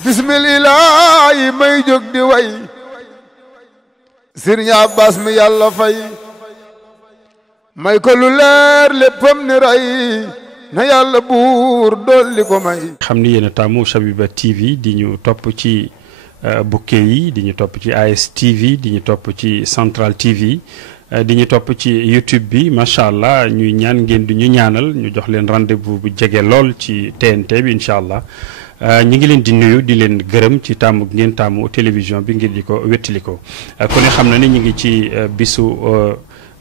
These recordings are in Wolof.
bismillaahi may jóg di way Sëriñ Abbas mi yàlla fay may ko lu leer léppam ni ray na yàlla buur dolli ko may. xam ni yéen a taamu Shabiba TV di ñu topp ci bouquet yi di ñu topp ci AS TV di ñu topp ci Central TV di ñu topp ci YouTube bi macha allah ñuy ñaan ngeen di ñu ñaanal ñu jox leen rendez-vous bu jege lool ci TNT bi incha allah ñu ngi leen di nuyu di leen gërëm ci taamu ngeen taamu télévision bi ngir di ko wettali ko ku ne xam na ne ñu ngi ci bisu.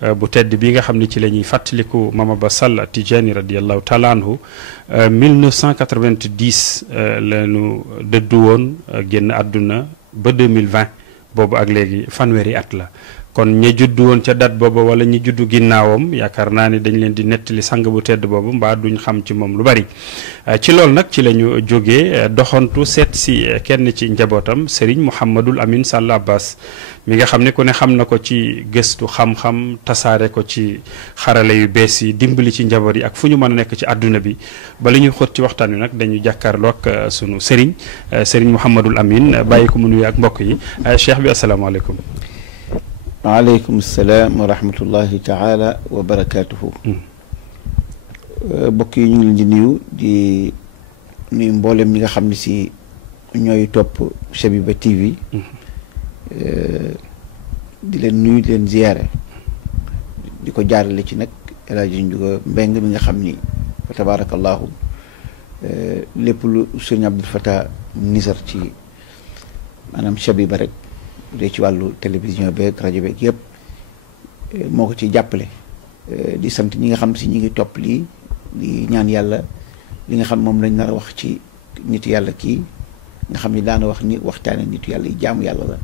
bu tedd bi nga xam ne ci la ñuy fàttaliku Mama Ba Sall Tijani radiallahu taala anhu 1990 la ñu dëddu woon génn àdduna ba 2020 boobu ak léegi fanweeri at la kon ñi juddu woon ca date boobu wala ñi juddu ginnaawam yaakaar naa ne dañ leen di nettali sang bu tedd boobu mbaa duñ xam ci moom lu bari ci loolu nag ci la ñu jógee doxantu seet si kenn ci njabootam Serigne Mouhamadul Amin Sall Abbas mi nga xam ne ku ne xam na ko ci gëstu xam-xam tasaare ko ci xarale yu bees yi dimbali ci njaboot yi ak fu ñu mën a nekk ci àdduna bi bala ñuy xóot ci waxtaan wi nag dañu jàkkaarloo ak sunu Serigne Serigne Mouhamadul Amin bàyyi ko mu nuyu ak mbokk yi cheikh bi asalaamaaleykum. waaleykum salaam wa rahmatullahi taala wa barakaatuhu. mbokk yi ñu ngi leen di nuyu di nuyu mboolem ñi nga xam ne si ñooy topp Shabiba TV. di leen nuyu di leen ziyaare di ko jaarale ci nag El Hadji Ndiouga Mbeng mi nga xam ni fa tabarakallahu lépp lu sëñ Abdul Fatah nisar ci maanaam Shabiba rek dee ci wàllu télévision beeg rajo beeg yëpp moo ko ci jàppale di sant ñi nga xam si ñi ngi topp lii di ñaan yàlla li nga xam moom lañ nar a wax ci nit yàlla kii nga xam ni daana wax ni waxtaane nitu yàlla yi jaamu yàlla la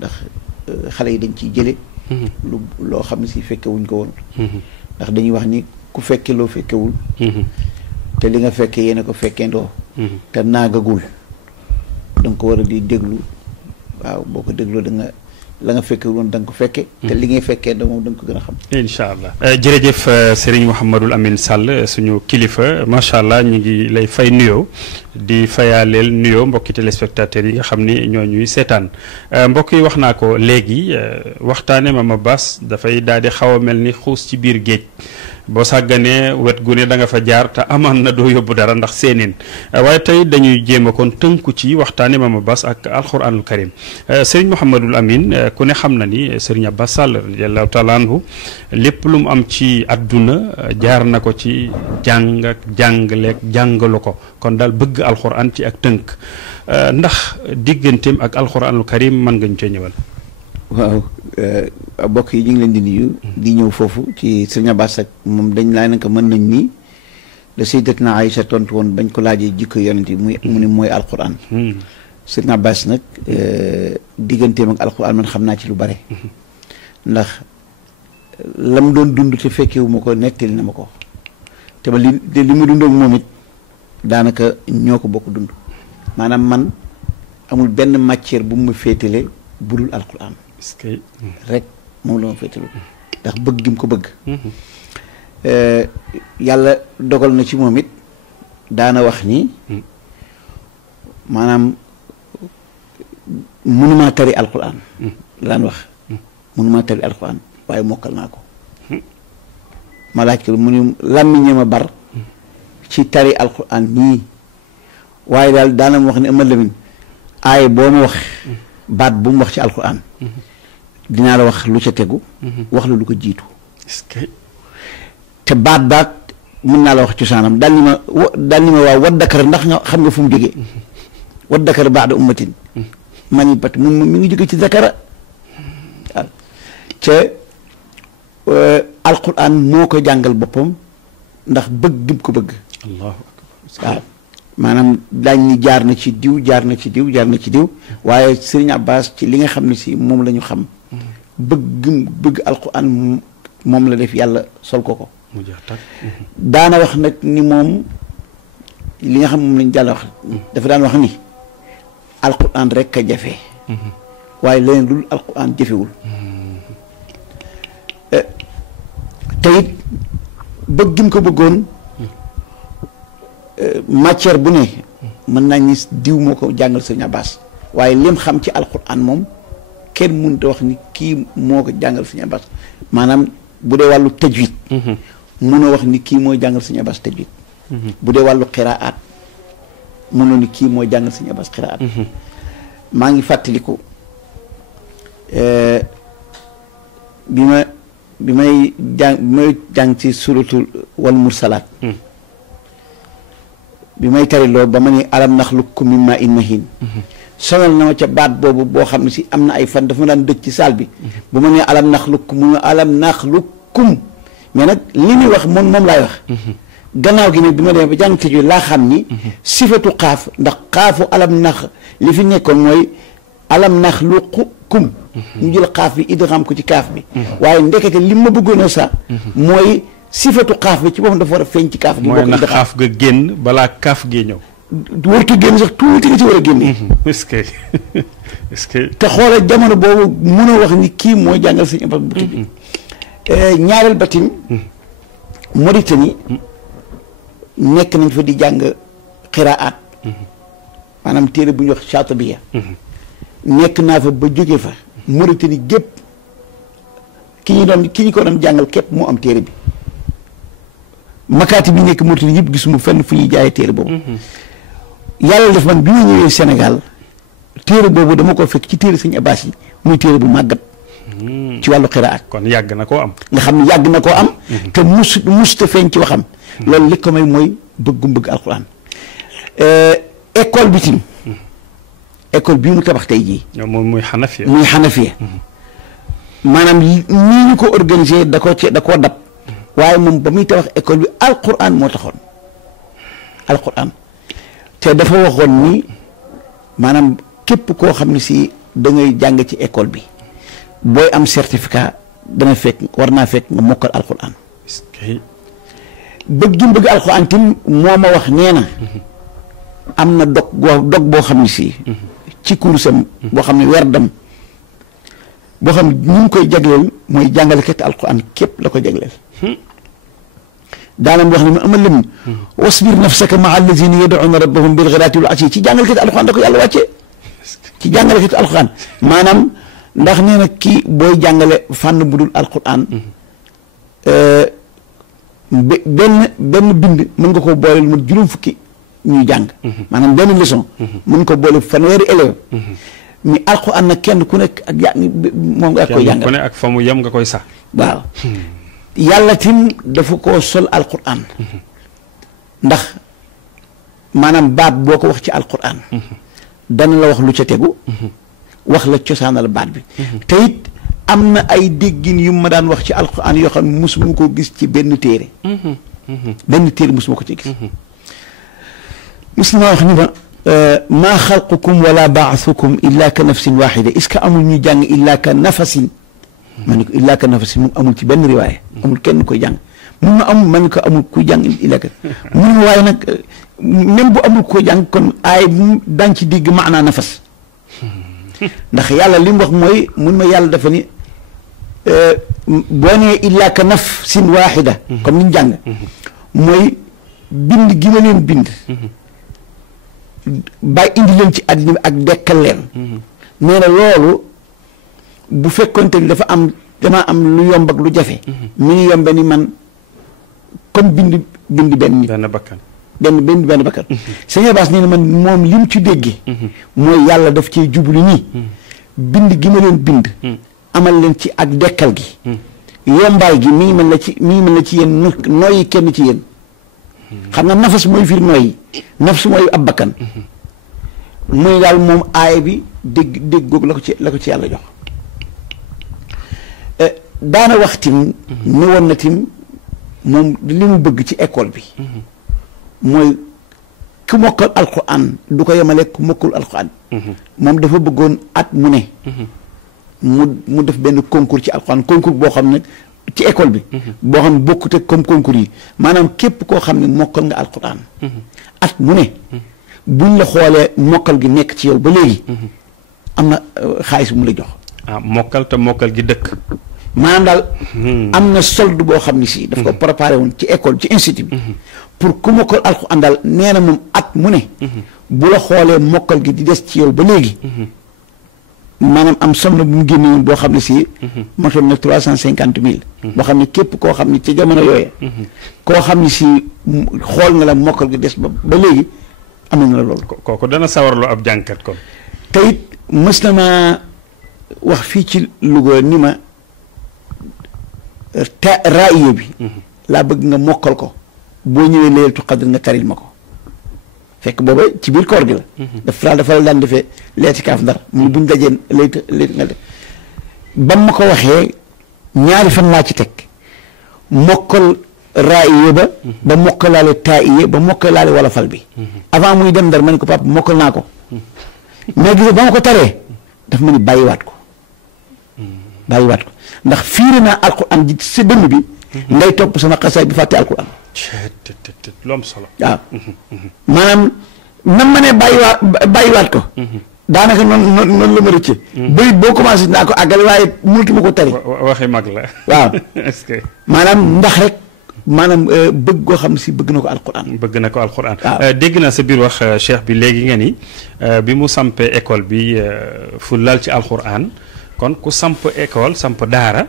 ndax xale yi dañ ciy jële loo xam ne si fekkewuñ ko woon ndax dañuy wax ni ku fekke loo fekkewul te li nga fekke yéena ko fekkeendoo te naagagul danga ko war a di déglu waaw boo ko dégloo da nga la nga fekke woon da nga ko fekke te li ngay fekkee da moom da nga ko gën a xam incha allah jërëjëf Serigne Mouhamadul Amin Sall suñu kilifa macha allah ñu ngi lay fay nuyoo di fayaaleel nuyoo mbokki téléspectateurs yi nga xam ni ñoo ñuy seetaan mbokk yi wax naa ko léegi waxtaane Mama Bass dafay daal di xaw a mel ni xuus ci biir géej boo sàgganee wet gu ne da nga fa jaar te amaan na doo yóbbu dara ndax seeneen waaye tey dañuy jéem a kon tënku ci waxtaane Mama Bass ak alquranul karim Serigne Mouhamadul Amin ku ne xam na ni Serigne Abbas Sall radiyallahu taala anhu lépp lu mu am ci àdduna jaar na ko ci jàng ak jàngaleeg jàngalu ko kon daal bëgg alquran ci ak tënk ndax digganteem ak alquranul karim mën nga ñu cee ñëwal. waaw mbokk yi ñu ngi leen di nuyu di ñëw foofu ci Serigne Abbas ak moom dañ laa naka mën nañ ni la Sayyidatuna Aïcha tontu woon bañ ko laajee jikko yonent yi mu ni mooy alquran Serigne Abbas nag digganteem ak alquran man xam naa ci lu bare ndax lam doon dund te fekkewu ma ko nettali na ma ko te ba li mu dund ak moom it daanaka ñoo ko bokk dund maanaam man amul benn matière bu mu féetale budul alquran rek moom la ma féetalu ndax bëgg gi mu ko bëgg yàlla dogal na ci moom it daana wax ni maanaam mënumaa tari alquran la daan wax mënumaa tari alquran waaye mokkal naa ko ma laaj ko mu ni làmmiñe ma bar ci tari alquran nii waaye daal daana ma wax ni ama lamin aay boo ma wax baat bu mu wax ci alquran dinaa la wax lu ca tegu wax la lu ko jiitu te baat mën naa la wax cosaanam daal ni ma waaw wat dakar ndax nga xam nga fu mu jógee wat dakar baada ummatin mani bat mu mi ngi jóge ci zakara waaw ca alquran moo ko jàngal boppam ndax bëgg gi mu ko bëgg allahu akbar waaw maanaam daañ ni jaar na ci diw jaar na ci diw jaar na ci diw waaye Serigne Abbas ci li nga xam ne si moom la ñu xam bëgg alquran moom la def yàlla sol ko daana wax nag ni moom li nga xam moom lañu jàll wax dafa daan wax ni alquran rek a jafe waaye leneen dul alquran jafewul te it bëgg gi mu ko bëggoon matière bu ne mën nañ ni diw moo ko jàngal sëñ Abbas waaye lim xam ci alquran moom kenn mënut a wax ni kii moo ko jàngal sëñ Abbas maanaam bu dee wàllu tajwid mënoo wax ni kii mooy jàngal sëñ Abbas tajwid bu dee wàllu qiraat mënoo ni kii mooy jàngal sëñ Abbas qiraat maa ngi fàttaliku bi may jàng ci suratul wal mursalaat bi may tari loolu ba ma ne alam naxluqkum min maa'in mahiin sonal na ma ca baat boobu boo xam ne si am na ay fan dafa ma daan dëj ci saal bi bu ma nee alam naxluqkum mu alam naxluqkum mais nag li muy wax moom laay wax gannaaw gi nag bi ma demee ba jàng tëju laa xam ni sifatu xaaf ndax xaafu alam nax li fi nekkoon mooy alam naxluqkum ñu jël xaaf bi idgham ko ci kaaf bi waaye ndekete li ma bëggoon a sax mooy sifatu xaaf bi ci boppam dafa war a feeñ ci kaaf gi mooy na xaaf ga génn balaa kaaf gee ñëw wartu génn sax tuuti nga ci war a génne est-ce que te xoolal jamono boobu mënoo wax ni kii mooy jàngal sëñ Abbas bu bi ñaareel batim Mauritanie nekk nañ fa di jàng xiraat maanaam téere bu ñuy wax Chaatibiya nekk naa fa ba jóge fa Mauritanie gépp ki ñu ko doon jàngal képp moo am téere bi makaati bi nekk Mauritanie yëpp gisuma fenn fu ñuy jaayee téere boobu yàlla def man bi ma ñëwee Sénégal téere boobu dama ko fekk ci téere sëñ Abbas yi muy téere bu màggat ci wàllu xiraat kon yàgg na koo am nga xam ne yàgg na koo am te musta feeñ ci waxam loolu li ko may mooy bëgg alquran école bi tim école bii mu tabax tey jii moom muy xanafiya maanaam nii ñu ko organisé da koo dab waaye moom ba muy tabax école bi alquran moo taxoon alquran te dafa waxoon ni maanaam képp koo xam ne si da ngay jàng ci école bi booy am certificat war naa fekk nga mokkal alquran bëgg alquran tim moo ma wax nee na am na dog boo xam ne si ci kursam boo xam ne werdam boo xam ne ñu ngi koy jagleel mooy jàngalekat alquran képp la ko jagleel daanam wax ne ma amal lim wasbir nafsaka maa allazina yad'una rabbahum bil ghadaati wal ashi ci jàngalekat alquran da ko yàlla wàccee ci jàngalekat alquran maanaam ndax nee na kii booy jàngale fànn bu dul alquran benn bind mën nga ko boole lu mat juróom fukki ñuy jàng maanaam benn leçon mën ko boole fanweeri élève mais alquran nag kenn ku nekk ak moom nga koy jàngal ku ne ak fa mu yem nga koy sax waaw yàlla tim dafa koo sol alquran ndax maanaam baat boo ko wax ci alquran dana la wax lu ca tegu wax la cosaanal baat bi te it am na ay déggin yu ma daan wax ci alquran yoo xam ne mosuma ko gis ci benn téere mosuma ko ci gis muslima wax ni ma maa xalqukum wala baasukum illa ka nafsin waxida est-ce que amul ñu jàng illa ka nafasin ma ne ko illa ka nafasin moom amul ci benn riwaaya amul kenn koy jàng mun na am ma ne ko amul kuy jàng illa ka mun na waaye nag même bu amul koy jàng kon aay daan ci dégg maanaa nafas ndax yàlla li mu wax mooy mun ma yàlla dafa ni boo nee illa ka nafsin waxida comme ni ñu jàng mooy bind gi ma leen bind bàyyi indi leen ci àddina bi ak dekkal leen nee na loolu bu fekkonte ni dama am lu yomb ak lu jafe mi ngi yombe ni man comme bind benn bakkan benn bakkan sëñ Abbas nee na man moom li mu ci déggee mooy yàlla daf cee jublu nii bind gi ma leen bind amal leen ci ak dekkal gi yombaay gi mi ngi mel la ci yéen nooyi kenn ci yéen xam nga nafas mooy firi nooyi nafs mooy ab bakkan muy daal moom aaya bi dégg googu la ko ci yàlla jox daana wax tim ni woon na tim moom li mu bëgg ci école bi mooy ku mokkal alquran du ko yemale ku mokkul alquran moom dafa bëggoon at mu ne mu def benn concours ci alquran concours boo xam ne ci école bi boo xam ne bokkute comme concours yi maanaam képp koo xam ne mokkal nga alquran at mu ne buñ la xoolee mokkal gi nekk ci yow ba léegi am na xaalis bu mu la jox mokkal te mokkal gi dëkk maanaam daal am na solde boo xam ne si daf ko préparé woon ci école ci institut bi pour ku mokkal alxuraan daal nee na moom at mu ne bu la xoolee mokkal gi di des ci yow ba léegi maanaam am somme bu mu génne woon boo xam ne si matoon na 350,000 boo xam ne képp koo xam ne ci jamono yooye koo xam ne si xool nga la mokkal gi des ba léegi am na la loolu kooku dana sawarloo ab jànkat kon te it mës na ma wax fii ci Louga ni ma raaye bi laa bëgg nga mokkal ko boo ñëwee Laylatul Qadr nga taril ma ko fekk booba ci biir koor gi la dafa la daan defee leeti kaaf ndar mu buñ dajee léegi nga def ba ma ko waxee ñaari fan laa ci teg mokkal raaye ba mokkalaale taaye ba mokkalaale wolofal bi avant muy dem ndar ma ne ko papa mokkal naa ko mais gis ba ma ko taree daf ma ni bàyyiwaat ko ndax fiire naa alquran ji sa dënn bi ngay topp sama xasaay bi fàtte alquran lu am solo waaw maanaam nam ma ne bàyyiwaat ko daanaka noonu la ma rëcce bayit boo commencé naa ko àggale waaye mënatuma ko tari waxi mag la waaw est-ce que maanaam ndax rek maanaam bëgg goo xam si bëgg na ko alquran dégg naa sa biir wax cheikh bi léegi nga ni bi mu sampee école bi fu lal ci alquran kon ku samp école samp daara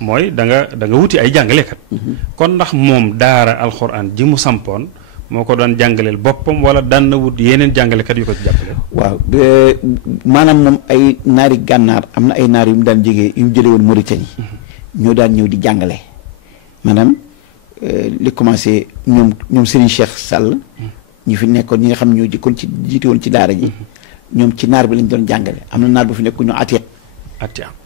mooy da nga wuti ay jàngalekat kon ndax moom daara alquran ji mu sampoon moo ko doon jàngaleel boppam wala daan na wut yeneen jàngalekat yu ko ci jàppale waaw maanaam moom ay naari gànnaar am na ay naar yu mu daan jege yu mu jële woon Mauritanie ñoo daan ñëw di jàngale maanaam li commencé ñoom Serigne Cheikh Sall ñi fi nekkoon ñi nga xam ñoo jëkkoon ci jiite woon ci daara ji ñoom ci naar bi lañ doon jàngale am na naar bu fi nekk ñoo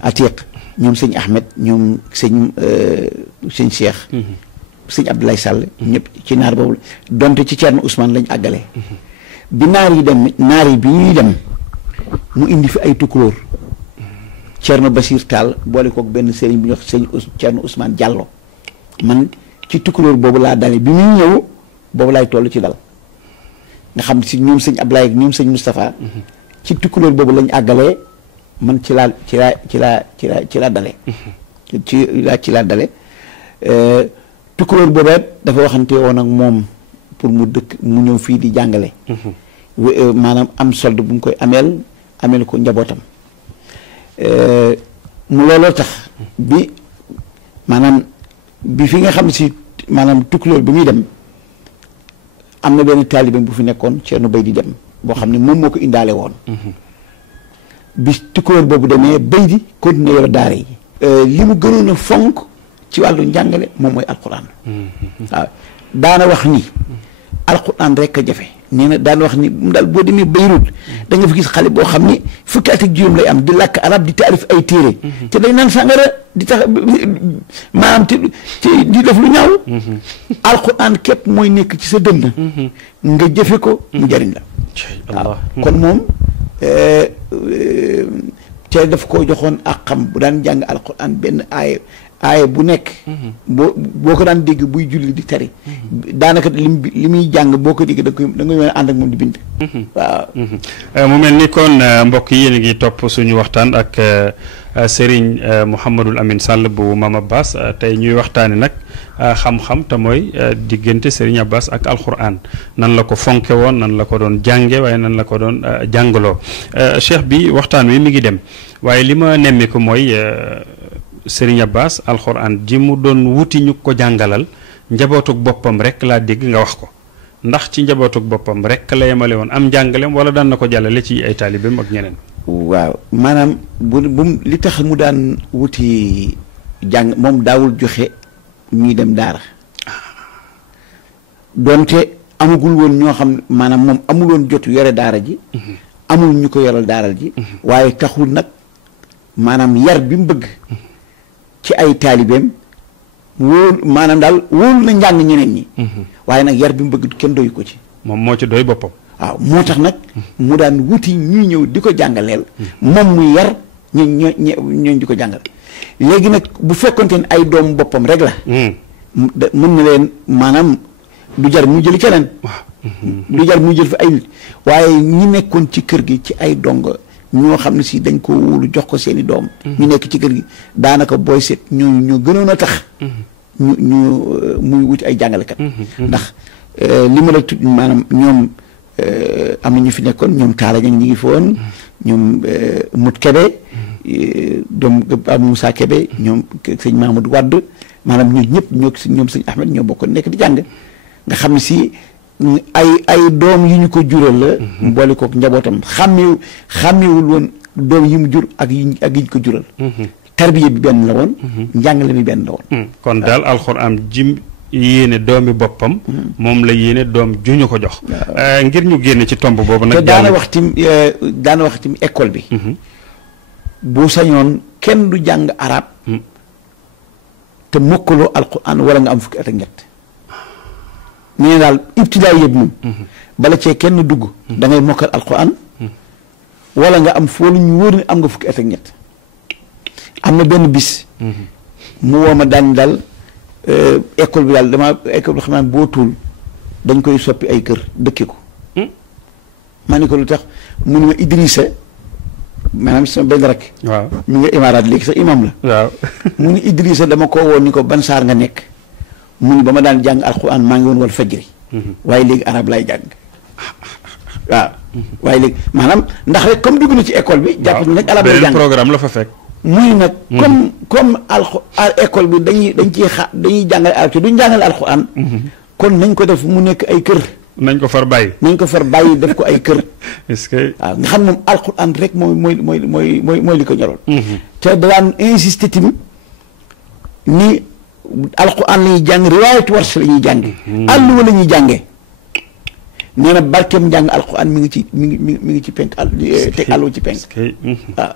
Atiq ñoom sëñ Ahmed ñoom sëñ Cheikh sëñ Abdoulaye Sall ñëpp ci naar boobu donte ci Thierno Ousmane lañ àggale bi naar yi bi ñuy dem mu indi fi ay tukulóor Thierno Basir Tall boole kook benn sëriñ bu ñuy wax sëñ Thierno Ousmane Diallo man ci tukulóor boobu laa dale bi muy ñëw boobu laay toll ci dal nga xam si ñoom sëñ Abdoulaye ak ñoom sëñ Moustapha ci tukulóor boobu lañ àggalee man ci laa dale ci laa dale tukulóor boobee dafa waxante woon ak moom pour mu ñëw fii di jàngale maanaam am solde bu mu koy ameel ko njabootam mu looloo tax bi maanaam bi fi nga xam si maanaam tukulóor bi muy dem am na benn taalibe bu fi nekkoon Ceerno Bay di dem boo xam ne moom moo ko indaale woon bi tukulóor boobu demee Bay di continuer yor daara yi li mu gënoon a fonk ci wàllu njàngale moom mooy alquran waaw daana wax ni alquran rek a jafe nee na daana wax ni mu daal boo demee Beyrouth da nga fi gis xale boo xam ni fukki at ak juróom lay am di làkk arab di taarif ay téere te day naan sàngara di tax maanaam te di def lu ñaaw alquran képp mooy nekk ci sa dënn nga jëfe ko mu jariñ la waaw kon moom te daf koo joxoon ak xam bu daan jàng alquran benn aaye bu nekk boo ko daan dégg buy julli di tari daanaka li muy jàng boo ko dégg da nga mën a ànd ak moom di bind waaw mu mel ni kon mbokk yi yéen a ngi topp suñu waxtaan ak Serigne Mouhamadul Amine Sall bu Mame Abbas tey ñuy waxtaane nag xam-xam te mooy diggante Serigne Abbas ak alquran nan la ko fonke woon nan la ko doon jànge waaye nan la ko doon jàngaloo cheikh bi waxtaan wi mi ngi dem waaye li ma nemmi ko mooy Serigne Abbas alxuraan ji mu doon wuti ñu ko jàngalal njabootug boppam rek laa dégg nga wax ko ndax ci njabootug boppam rek la yemale woon am njàngaleem wala daan na ko jàllale ci ay taalibeem ak ñeneen. waaw maanaam bu li tax mu daan wuti jàng moom daawul joxe ñuy dem daara donte amagul woon ñoo xam maanaam moom amul woon jot yore daara ji. amul ñu ko yoral daaral ji. waaye taxul nag maanaam yar bi mu bëgg. ci ay taalibeem wóolu maanaam daal wóolu na njàng ñeneen ñi waaye nag yar bi mu bëgg kenn doyu ko ci moom moo ci doy boppam waaw moo tax nag mu daan wuti ñuy ñëw di ko jàngaleel moom muy yar ñooñ di ko jàngal léegi nag bu fekkonte ne ay doom boppam rek la mën na leen maanaam du jar mu jëli keneen du jar mu jël fi ay nit waaye ñi nekkoon ci kër gi ci ay dongo ñoo xam ne si dañ ko wóolu jox ko seeni doom ñu nekk ci kër gi daanaka booy seet ñoo gënoon a tax ñu muy wuti ay jàngalekat ndax li ma la tudd maanaam ñoom am na ñu fi nekkoon ñoom Taala ña ngi fi woon ñoom Mut Kebe doom Abou Moussa Kebe ñoom sëñ Mamadou Wadd maanaam ñun ñëpp ñoom sëñ Ahmed ñoo bokkoon nekk di jàng nga xam ne si ay doom yi ñu ko jural la boole kook njabootam xàmmewul woon doom yi mu jur ak yi ñu ko jural tarbiya bi benn la woon njàngale mi benn la woon kon daal alxuraan jim yéene doomi boppam moom la yéene doom juñu ko jox ngir ñu génne ci tomb boobu nag te daana wax tim école bi bu sañoon kenn du jàng arab te mokkaloo alxuraan wala nga am fukki at ak ñett nee daal ibtidaay yëpp moom bala cee kenn dugg da ngay mokkal alxuraan wala nga am foo lu ñu wóor ne am nga fukki at ak ñett am na benn bis mu woo ma daan daal école bi daal école bi xam naa boo tuul dañ koy soppi ay kër dëkke ko ma ni ko lu tax mu ne ma Idrissa maanaam sama benn rek waaw mi nga imaaraat léegi sax imam la waaw mu ni Idrissa dama ko woon ni ko ban saar nga nekk mu ni ba ma daan jàng alxuraan maa ngi woon wal fajri waaye léegi arab laay jàng waaw waaye léegi maanaam ndax rek comme dugg na ci école bi jàpp na nag arab lay jàng programme la fa fekk muy nag comme école bi dañuy jàngale arab te duñ jàngale alxuraan kon nañ ko def mu nekk ay kër nañ ko far bàyyi def ko ay kër est-ce que waaw nga xam moom alxuraan rek mooy li ko ñoroon te daan insister tamit ni alxuraan la ñuy jàng riwaayatu Warsh la ñuy jàng àlluwa la ñuy jàngee nee na barkeem njàng alxuraan mi ngi ci penk teg àlluwa ci penk waaw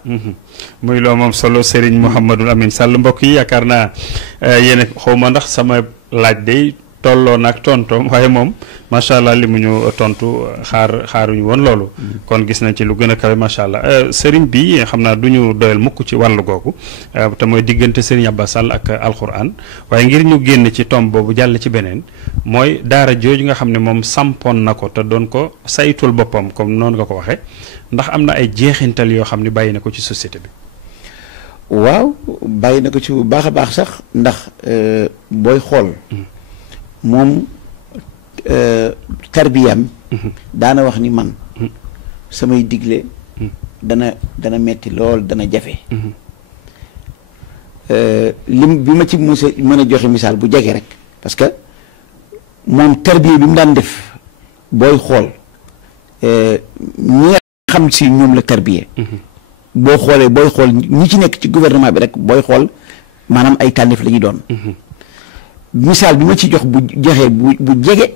muy loo moom solo Serigne Mouhamadul Amine Sall mbokk yi yaakaar naa yéen xaw ma ndax sama laaj day tolloo nag tontoom waaye moom macha allah li mu ñu tontu xaaruñu woon loolu kon gis nañ ci lu gën a kawe macha allah sëriñ bi xam naa du ñu doyal mukk ci wàllu googu te mooy diggante sëriñ Abbas Sall ak alxuraan waaye ngir ñu génn ci tomb boobu jàll ci beneen mooy daara jooju nga xam ne moom sampoon na ko te doon ko saytul boppam comme noonu nga ko waxee ndax am na ay jeexintal yoo xam ne bàyyi na ko ci société bi. waaw bàyyi na ko ci bu baax a baax sax ndax booy xool. moom tarbiyam daana wax ni man samay digle dana metti lool dana jafe lim bi ma ci mën a joxe misaal bu jege rek parce que moom tarbiya bi mu daan def booy xool ñi nga xam si ñoom la tarbiya booy xool ñi ci nekk ci gouvernement bi rek booy xool maanaam ay tànnif la ñuy doon misaal bi ma ci jox bu joxee bu jege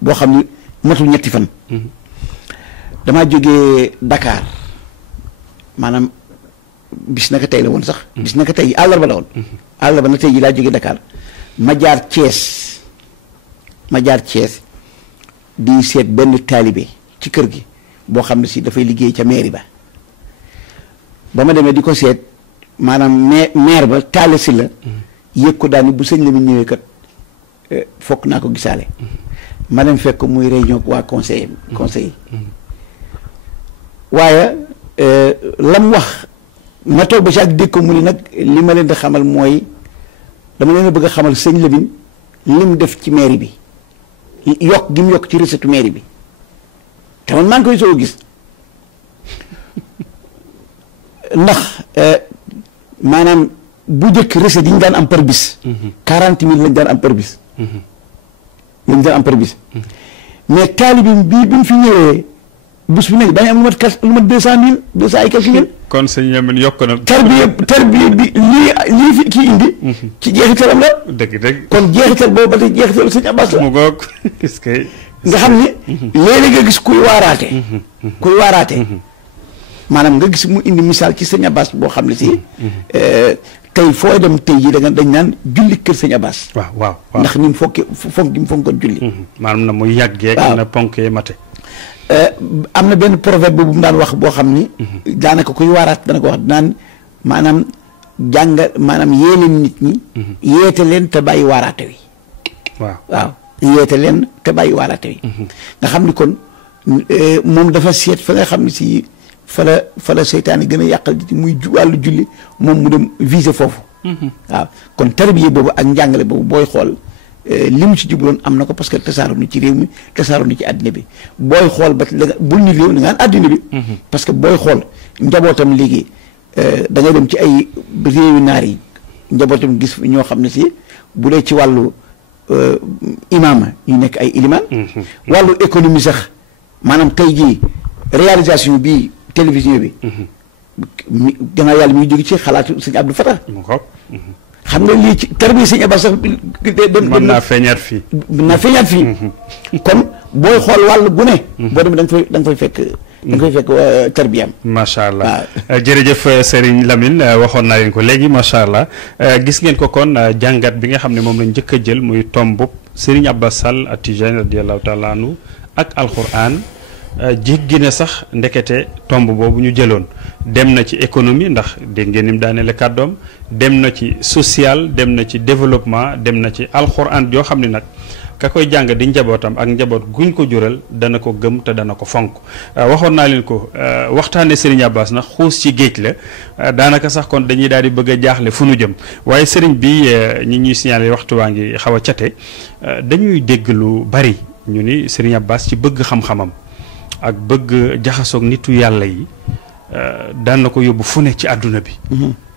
boo xam ne matul ñetti fan damaa jógee Dakar maanaam bis naka tey la woon sax bis naka tey àllarba la woon àllarba na tey ji laa jógee Dakar ma jaar Thiès di seet benn taalibe ci kër gi boo xam ne si dafay liggéey ca mairie ba ma demee di ko seet maanaam maire ba taale si la yëg ko daani bu sëñ la mu ñëwee kat fokk naa ko gisaale ma dem fekk muy réunion waa conseil waaye lam wax ma toog ba si ak dégg ko mu ni nag li ma leen di xamal mooy dama leen a bëgg a xamal sëñ Lamine li mu def ci mairie bi yokk gi mu yokk ci recette mairie bi te man maa ngi koy soo gis ndax maanaam bu njëkk recette yi ñu daan am par bis 40 000 lañ daan am par bis mais taalibi bii bi mu fi ñëwee bés bu nekk dañu am lu mat 200 000 ay quelques mille kon sëñ Lamine yokk na tarbiya bi lii fi kii indi ci jeexitalam la dëgg kon jeexital boobu ba tey jeexital sëñ Abbas la mu goog est-ce que nga xam ni léeg-léeg nga gis kuy waaraate maanaam nga gis mu indi misaal ci sëñ Abbas boo xam ne si tey foo dem tey jii dañ naan julli kër sëñ Abbas waaw ndax ni mu fonk gi mu fonkoon julli maanaam na muy yàggee na ponkee mate am na benn proverbe bu mu daan wax boo xam ni daanaka kuy waaraat dana ko wax naan maanaam maanaam yee leen nit ñi yeete leen te bàyyi waaraate wi waaw yeete leen te bàyyi waaraate wi nga xam ni kon moom dafa seet fa nga xam ne si fa la seytaane gën a yàqal ci muy wàllu julli moom mu dem viser foofu waaw kon tarbiya boobu ak njàngale boobu booy xool li mu ci jubloon am na ko parce que tasaaroo na ci réew mi tasaaroo na ci àddina bi booy xool ba bul ñu réew da ngaan àddina bi parce que booy xool njabootam léegi da ngay dem ci ay réewi naar yi njabootam gis ñoo xam ne si bu dee ci wàllu imaama ñu nekk ay ilimaan wàllu économie sax maanaam tey jii réalisation bi télévision bi gannaaw yàlla mi ngi jóge ci xalaatu sëñ Abdou Fatah xam nga lii ci tarbiya sëñ Abbas sax mën naa feeñaat fii kon booy xool wàllu gu ne boo demee da nga fay fekk tarbiyam macha allah jërëjëf Serigne Lamine waxoon naa leen ko léegi macha allah gis ngeen ko kon jàngat bi nga xam ne moom lañ njëkk a jël muy tombub Serigne Abbas Sall At-Tidjânî radiyallahu taala anhu ak alquran jéggi na sax ndekete tomb boobu ñu jëloon dem na ci économie ndax dégg ngeen ni mu daaneele kàddoom dem na ci social dem na ci développement dem na ci alxuraan joo xam ne nag ka koy jàng di njabootam ak njaboot guñ ko jural dana ko gëm te dana ko fonk waxoon naa leen ko waxtaane Serigne Abbas nag xuus ci géej la daanaka sax kon dañuy daal di bëgg a jaaxle fu nu jëm waaye Serigne bi ñi ñuy signalé waxtu waa ngi xaw a cate dañuy dégg lu bari ñu ni Serigne Abbas ci bëgg xam-xamam ak bëgg jaxasoog nitu yàlla yi daan na ko yóbbu fu ne ci àdduna bi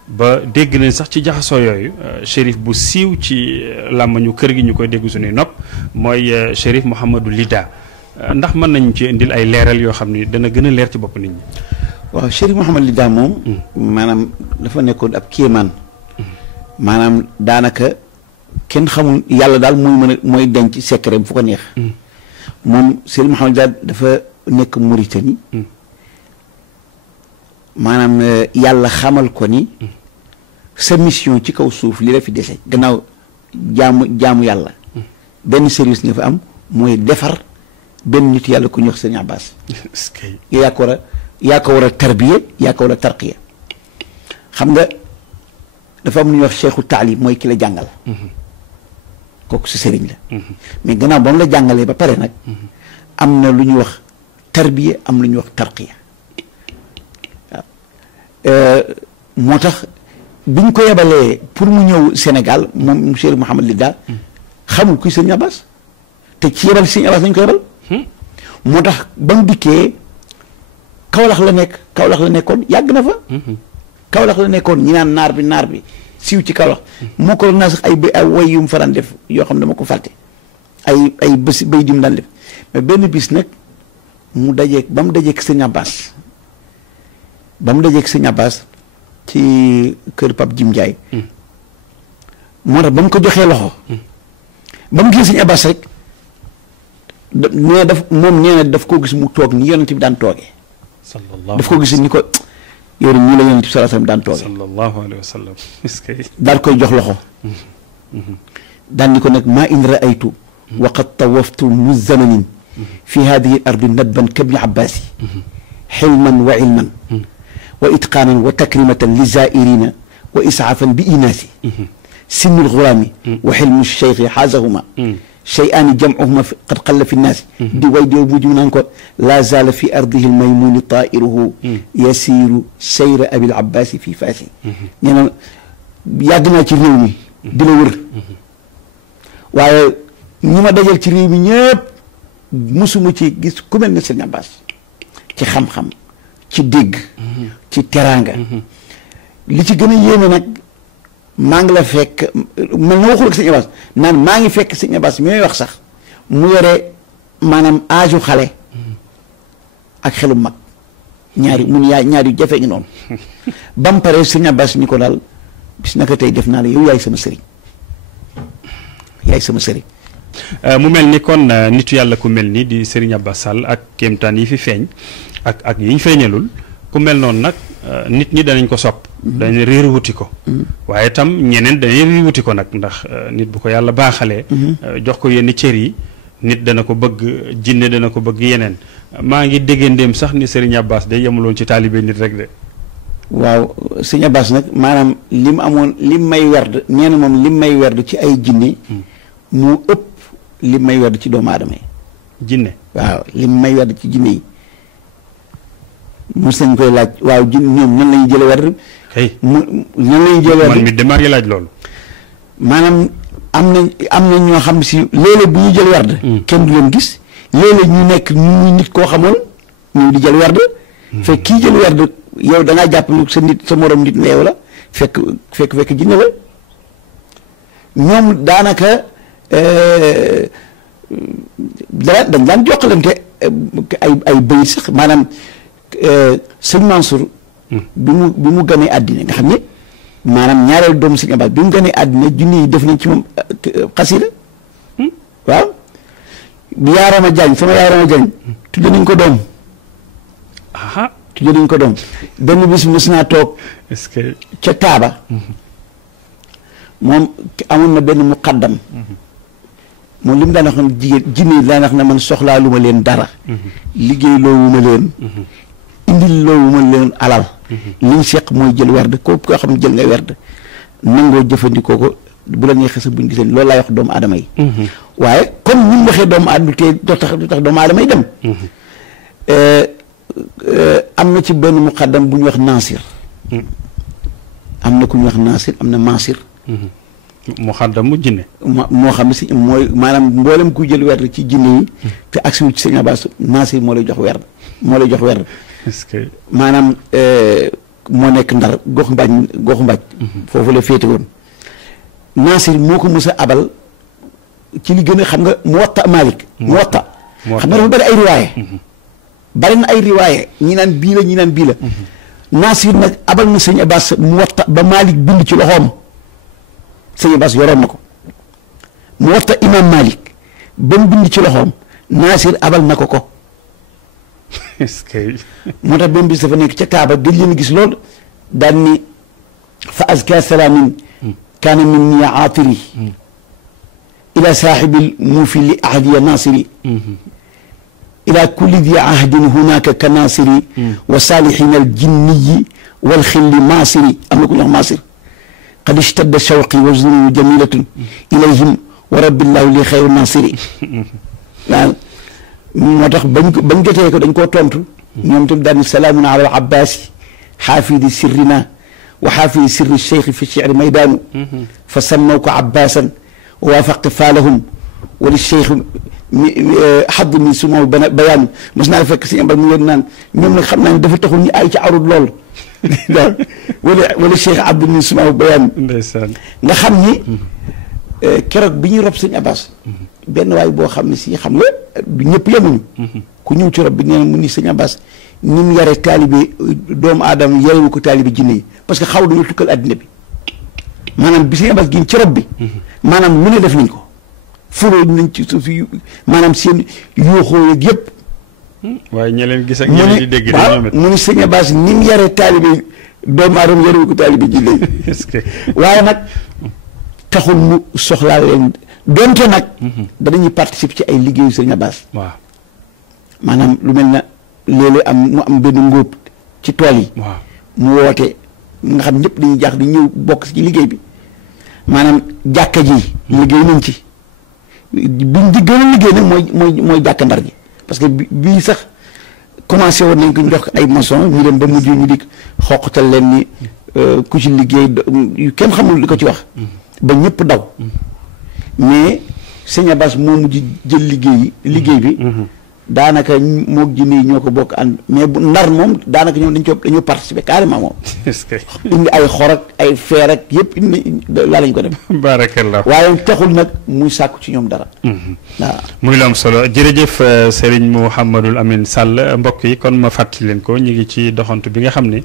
ba dégg nañ sax ci jaxasoo yooyu shérif bu siiw ci làmmañu kër gi ñu koy dégg suñuy nopp mooy shérif Mouhamadou Lida ndax mën nañu ci indil ay leeral yoo xam ni dana gën a leer ci bopp nit ñi. waaw shérif Mouhamadou Lida moom maanaam dafa nekkoon ab kéemaan maanaam daanaka kenn xamul yàlla daal mooy denc secret fu ko neex moom shérif Mouhamadou Lida dafa nekk Mauritanie maanaam yàlla xamal ko ni sa mission ci kaw suuf li la fi dese gannaaw jaamu yàlla benn service nga fa am mooy defar benn nit yàlla ku ñuy wax Sëñ Abbas yaa ko war a tarbiya yaa ko war a tarqiya xam nga dafa am lu ñuy wax cheikhu taalim mooy ki la jàngal kooku si sëriñ la mais gannaaw ba mu la jàngalee ba pare nag am na lu ñuy wax tarbiya am lu ñuy wax tarqiya moo tax bi ñu ko yebalee pour mu ñëw Sénégal moom monsieur Mouhamadou Lida xamul kuy Sëñ Abbas te ci yebal Sëñ Abbas nañ ko yebal moo tax ba mu dikkee Kaolack la nekkoon yàgg na fa Kaolack la nekkoon ñi naan naar bi siiw ci Kaolack moo ko naa sax ay way yu mu faraan def yoo xam ne dama ko fàtte ay bés bay dim daan def mais benn bis nag mu dajeek Sëñ Abbas Sëñ Abbas ci kër Pape Jim Ndiaye moo tax ba mu ko joxee loxo ba mu gisee Sëñ Abbas rek nee na daf koo gis mu toog ni yonent bi daan toogee daf ko gis ni ko yow ñii la yonent bi sallallahu alayhi wa sallam daan toogee sallallahu alayhi wa sallam daal koy jox loxo daan ni ko nag maa in raaytu wa qad tawaftu mu zamanin fi hadihi ardi nadban kabni Abbasi xilman wa ilman wa itqaanan wa takrimatan li zaa'irina wa is'aafan bi inaasi sinnu l-ghulaami wa xilmu cheikhi xaazahuma shay'aani jamcuhuma qad qalla fi nnaasi di way di mujj naan ko laa zaala fi ardihi l-maymuuni taa'iruhu yasiiru sayra abil abbaasi fi faasi nee na yàgg naa ci réew mi di la wër waaye ñi ma dajal ci réew mi ñëpp musuma ci gis ku mel ne Sëñ Abbas ci xam-xam ci dégg ci teraanga li ci gën a yéeme nag maa ngi la fekk man na waxul ak Sëñ Abbas naan maa ngi fekk Sëñ Abbas mi may wax sax mu yore maanaam âge u xale ak xelu mag ñaari jafe ngi noonu ba mu paree Sëñ Abbas ni ko daal bis naka tey def naa la yow yaay sama sëriñ mu mel ni kon nitu yàlla ku mel ni di Serigne Abbas Sall ak kéemtaan yi fi feeñ ak yi ñu feeñalul ku mel noonu nag nit ñi danañ ko sopp dañ réer wuti ko waaye itam ñeneen dañuy réer wuti ko nag ndax nit bu ko yàlla baaxalee jox ko yenn cër yi nit dana ko bëgg jinne dana ko bëgg yeneen maa ngi déggandéem sax ni Serigne Abbas day yemuloon ci taalibe nit rek de waaw Sëñ Abbas nag maanaam lim may werd nee na moom lim may werd ci ay jinne mu ëpp lim may werd ci doomu aadama yi jinne waaw lim may werd ci jinne yi mos nañ koy laaj waaw ñoom nan lañuy jële werd kay nan lañuy jële werd man mi damaa ngi laaj loolu. maanaam am na ñoo xam si léeg-léeg bu ñuy jël werd kenn du leen gis léeg-léeg ñu nekk ñu nit koo xamoon ñu di jël werd fekk kii jël werd yow da ngaa jàpp ni sa nit sa morom nit neew la fekk jinne la ñoom daanaka dañ daan jokkalante ay bayit sax maanaam sëñ Mansour bi mu ganee àddina nga xam ne maanaam ñaareelu doomu sëñ Abbas bi mu ganee àddina junne yi def nañ ci moom xasida waaw yaarama jaañ sama yaarama jaañ tudde nañ ko doom tudde nañ ko doom benn bis mos naa toog est-ce que ca Taaba moom amoon na benn muqaddam moom li mu daan wax ne jigéen jinne yi daan wax ne man soxlaa lu ma leen dara liggéey loowu ma leen indil loowu ma leen alal liñ seq mooy jël werd koo xam ne jël nga werd nangoo jëfandikoo ko bu la neexee sax buñ gisee loolu laay wax doomu aadama yi waaye comme ni mu waxee doomu aadama du tax doomu aadama yi dem am na ci benn muqaddam bu ñu wax Naasir am na ku ñu wax Naasir am na Maasir mu xaddam mu jinne moo xam ne si mooy maanaam mboolem ku jël werd ci jinne yi te agsi wu ci Sëñ Abbas Naasir moo lay jox werd est-ce que maanaam moo nekk Ndar goxu mbaaj foofu la féete woon Naasir moo ko mës a abal ci li gën a xam nga Muwatta Malik Muwatta xam nga dafa bari ay riwaaye bari na ay riwaaye ñi naan bii la ñi naan bii la Naasir nag abal na Sëñ Abbas Muwatta ba Malik bind ci loxoom Sëñ Abbas yoroon na ko Muwatta imam Malik ba mu bind ci loxoom Naasir abal na ko est-ce que moo tax benn bis dafa nekk ca Kaaba gëj leen gis lool daan ni fa azka salaamin kaana min ni aatiri ila saaxibil muufi li ahdiya naasiri ila kulli di ahdin hunaka ka naasiri wa saalihina al jinniyi wal xilli maasiri am na ku ñu wax maasir qad ishtadda shawqi wa zununu jamilatun ilayhim wa rabbillahu li xayru naasiri waaw moo tax bañ jotee ko dañ koo tontu ñoom tamit daal ni salaamun ala al abbaasi xaafidi sirrina wa xaafidi sirri cheikh fi cheri maydaanu fa sammaw ko abbaasan wa waafaqi faalahum wali cheikh xadd min sumaw bayaanu mos naa fekk si ambal mu leen naan ñoom nag xam naa ne dafa taxul ñu ay ci arut lool waaw wala cheikh abdu min sumaw bayaanu ndeysaan nga xam ni keroog bi ñuy rob Sëñ Abbas benn waay boo xam ne si xam nga du ñëpp yemuñu ku ñëw ci rob bi nee na mu ni Sëñ Abbas ni mu yare taalibe doomu aadama yarewu ko taalibe jinne yi parce que xaw dañoo tukkal àddina bi maanaam bi Sëñ Abbas gi ci rob bi maanaam lu ne def nañ ko fuloo nañ ci suuf yi maanaam seen yuuxoo yeeg yëpp waaye ñe leen gis ak ñe leen di dégg waaw mu ni Sëñ Abbas ni mu yare taalibe doomu aadama yarewu ko taalibe jinne yi est-ce que waaye nag taxul mu soxlaa leen donte nag danañuy participer ci ay liggéeyu Sëñ Abbas waaw maanaam lu mel na léeg-léeg mu am benn ngóob ci tool yi waaw mu woote nga xam ñëpp dañuy jaax di ñëw bokk ci liggéey bi maanaam jàkka ji liggéey nañ ci biñ di gën a liggéey nag mooy jàkka Ndar ji parce que bii sax commencé woon nañ ko ñu jox ay maçon ñu dem ba mujj ñu di xoqatal leen ni ku ci liggéey yu kenn xamul di ko ci wax ba ñëpp daw mais Sëñ Abbas moo mujj jël liggéey bi daanaka moog jinne yi ñoo ko bokk ànd mais bu Ndar moom daanaka ñoom dañoo participer carrément moom est-ce que indi ay xor ak ay feer ak yëpp indi laa lañ ko dem barakallah waaye taxul nag muy sàkku ci ñoom dara waaw muy lu am solo jërëjëf Serigne Mouhamadul Amine Sall mbokk yi kon ma fàttali leen ko ñu ngi ci doxantu bi nga xam ne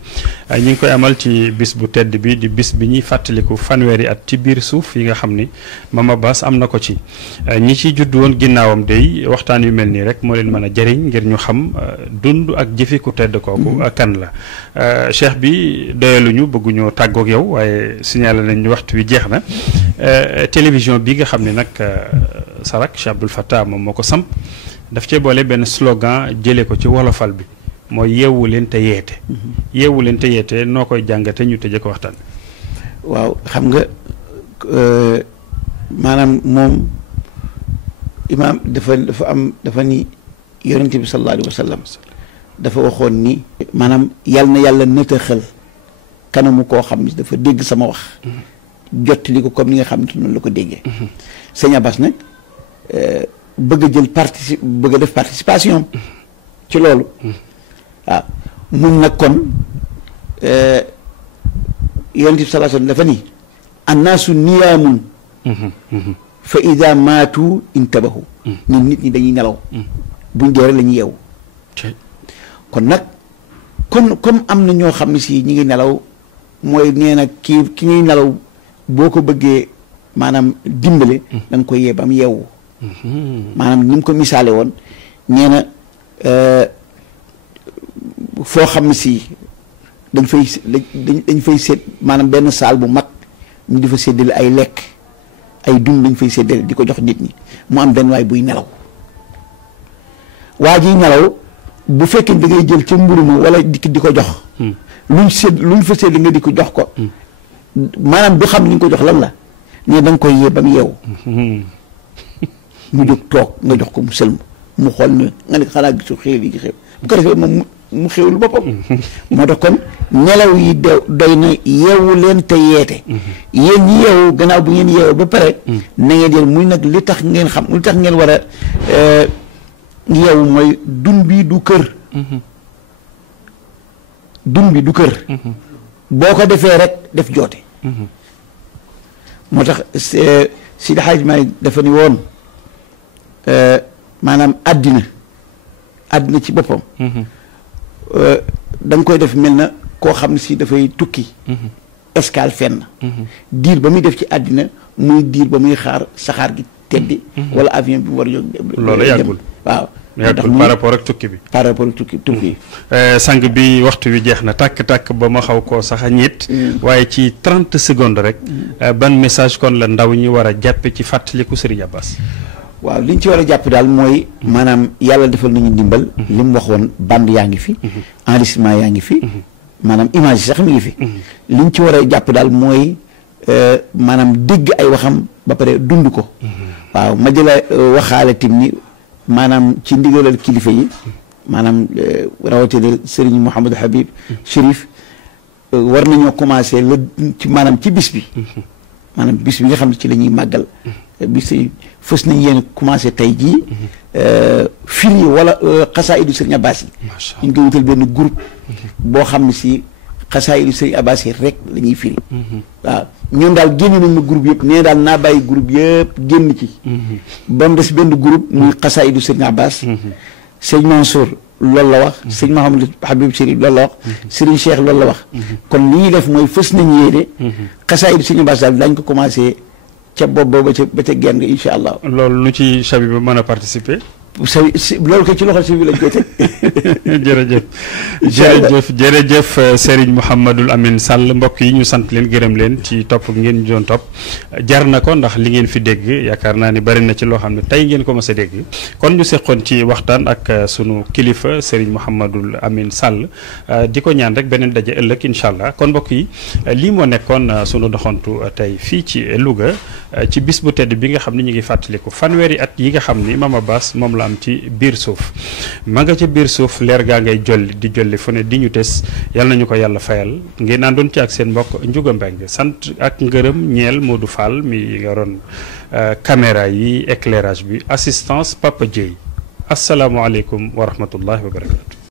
ñu ngi koy amal ci bis bu tedd bi di bis bi ñuy fàttaliku fanweeri at ci biir suuf yi nga xam ni Mame Abbas am na ko ci ñi ci judd woon ginnaawam day waxtaan yu mel nii rek moo leen mën a jëriñ ngir ñu xam dund ak jëfi ku tedd kooku kan la cheikh bi doyaluñu bëgguñoo tàggoog yow waaye signalé nañ waxtu wi jeex na télévision bi nga xam ne nag Sarak Cheikh Abdoul Fattah moom moo ko samp daf cee boole benn slogan jëlee ko ci wolofal bi mooy yeewu leen te yeete yeewu leen te yeete noo koy jàngate ñu tëjee ko waxtaan waaw xam nga maanaam moom imaam dafa ni yonente bi sallallahu alayhi wa sallam dafa waxoon ni maanaam yal na yàlla nëtëxal kanamu koo xam ni dafa dégg sama wax jottali ko comme ni nga xam ne noonu la ko déggee sëñ Abbas nag bëgg a jël bëgg a def participation ci loolu waaw mun nag kon yonent bi sallallahu alayhi wa sallam dafa ni annaasu niyaamun fa ida maatu intabahu ni nit ñi dañuy nelaw buñ dee rek la ñuy yeewu kon nag kon comme am na ñoo xam ne si ñi ngi nelaw mooy nee na ki ñuy nelaw boo ko bëggee maanaam dimbale da nga koy yee ba mu yeewu maanaam ni mu ko misaale woon nee na foo xam ne si dañ fay sédd maanaam benn saal bu mag ñu di fa séddale ay lekk ay dund lañ fay séddale di ko jox nit ñi mu am benn waay buy nelaw waa jiy nelaw bu fekkee da ngay jël ca mburu ma wala di ko jox luñ fa sédd nga di ko jox ko maanaam du xam ni nga ko jox lan la ne da nga koy yee ba mu yeewu mu jóg toog nga jox ko mu sëlm mu xool ne nga ne xanaa gisu xéel yi ci xew bu ko defee moom mu xewul boppam moo tax kon nelaw yi doy na yeewu leen te yeete yéen ñi yeewu gannaaw bu ngeen yeewu ba pare na ngeen yéen muy nag li tax ngeen xam li tax ngeen war a yeewu mooy dun bi du kër dun bi du kër boo ko defee rek def joote moo tax Seydi Hadji Malick dafa ni woon maanaam àddina ci boppam da nga koy def mel na koo xam ne si dafay tukki escale fenn diir ba muy def ci àddina muy diir ba muy xaar saxaar gi teddi wala avion bi mu war a jóg loolu yàggul waaw yàggul par rapport ak tukki bi par rapport ak tukki sang bi waxtu wi jeex na tàkk-tàkk ba ma xaw koo sax a ñiit waaye ci 30 secondes rek ban message kon la ndaw ñi war a jàppe ci fàttaliku Serigne Abbas waaw li ñu ci war a jàpp daal mooy maanaam yàlla defal nañu ndimbal li mu waxoon bande yaa ngi fi enregistrement yaa ngi fi maanaam image sax mi ngi fi li ñu ci war a jàpp daal mooy maanaam dégg ay waxam ba pare dund ko waaw ma jëla waxaale tim ni maanaam ci ndigalal kilifa yi maanaam rawatina Serigne Mouhamadou Habib Chérif war nañoo commencé la ci maanaam ci bis bi maanaam bis bi nga xam ne ci la ñuy màggal bis yi fës nañ yéen commencé tey jii firi wala xasaayidu Serigne Abbas yi ñu ngi koy wutal benn groupe boo xam ne si xasaayidu Serigne Abbas yi rek la ñuy firi waaw ñoom daal génn nañ ma groupe yëpp nee daal naa bàyyi groupe yëpp génn ci ba mu des benn groupe muy xasaayidu Serigne Abbas Serigne Mansour loolu la wax Serigne Mouhamadou Habib Chérif loolu la wax Serigne Cheikh loolu la wax kon li ñuy def mooy fës nañ yéene xasaayidu Serigne Abbas daal dañ ko commencé ca bopp ba ca genn nga incha allah. loolu lu ci chabi ba mën a participer. loolu ko ci loxo si bi lañ koy teg. jërëjëf Serigne Mouhamadul Amine Sall mbokk yi ñu sant leen gërëm leen ci topp ngeen ñu doon topp jar na ko ndax li ngeen fi dégg yaakaar naa ni bari na ci loo xam ne tey ngeen ko mës a dégg kon ñu seqoon ci waxtaan ak sunu kilifa Serigne Mouhamadul Amine Sall di ko ñaan rek beneen daje ëllëg incha allah kon mbokk yi lii moo nekkoon sunu doxantu tey fii ci Louga ci bis bu tedd bi nga xam ne ñu ngi fàttaliku fanweeri at yi nga xam ni Mame Abbas moom la am ci biir suuf ma nga ca biir suuf leer gaa ngay jolli fu ne di ñu tes yal nañu ko yàlla fayal ngeen àndoon ci ak seen mbokk Ndiouga Mbengue sant ak ngërëm ñeel Modou Fall mi yoroon caméra yi éclairage bi assistance Papa Dieye asalaamualeykum wa rahmatullahi wa barakatu